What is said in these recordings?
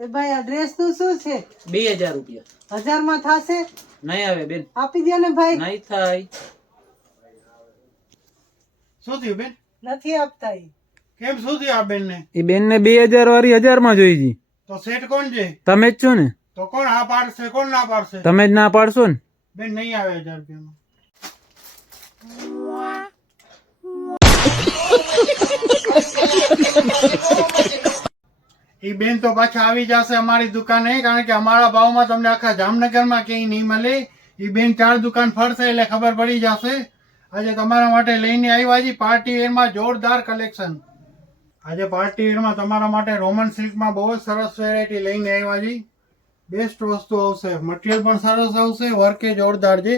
એ ભાઈ આ ડ્રેસ નું શું છે? 2000 રૂપિયા 1000 માં થાશે? નહીં આવે બેન, આપી દો ને ભાઈ. નહીં થાય. શું થયું બેન? નથી આપતા ઈ. કેમ શું થયું આ બેન ને? એ બેન ને 2000 વાળી 1000 માં જોઈ જી. તો સેટ કોણ છે? તમે જ છો ને? તો કોણ હા પાડશે કોણ ના પાડશે? તમે જ ના પાડશો ને? બેન નહીં આવે 1000 રૂપિયામાં. ઈ બેન તો પાછા આવી જશે અમારી દુકાને, કારણ કે અમારા ભાવમાં તમને આખા જામનગરમાં ક્યાંય નહીં મળે. ઈ બેન 4 દુકાન ફરશે એટલે ખબર પડી જશે. આજે તમારા માટે લઈને આવ્યા છે પાર્ટી વેરમાં જોરદાર કલેક્શન. આજે પાર્ટી વેરમાં તમારા માટે રોમન સિલ્કમાં બહુ જ સરસ વેરાયટી લઈને આવ્યા છે. બેસ્ટ વસ્તુ આવશે, મટીરિયલ પણ સરસ આવશે, વર્ક એ જોરદાર છે.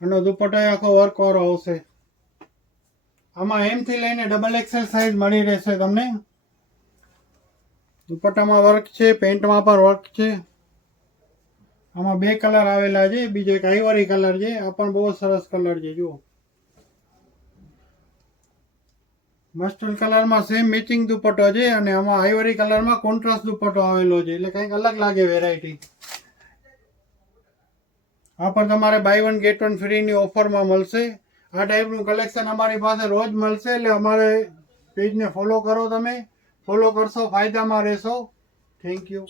અને દુપટ્ટો આખો વર્ક વાળો આવશે. આમાં એમ થી લઈને XXL સાઈઝ મળી રહેશે તમને. દુપટ્ટામાં વર્ક છે, પેન્ટમાં પણ વર્ક છે. આમાં 2 કલર આવેલા છે, બીજો એક આઈવરી કલર છે. આ પણ બહુ સરસ કલર છે. જુઓ, મસ્ટર્ડ કલરમાં સેમ મેચિંગ દુપટ્ટો છે અને આમાં આઈવરી કલરમાં કોન્ટ્રાસ્ટ દુપટ્ટો આવેલો છે, એટલે કંઈક અલગ લાગે વેરાયટી. આ પણ તમારે બાય 1 ગેટ 1 ફ્રીની ઓફરમાં મળશે. આ ટાઈપનું કલેક્શન અમારી પાસે રોજ મળશે, એટલે અમારે પેજને ફોલો કરો. તમે ફોલો કરશો, ફાયદામાં રહેશો. Thank you.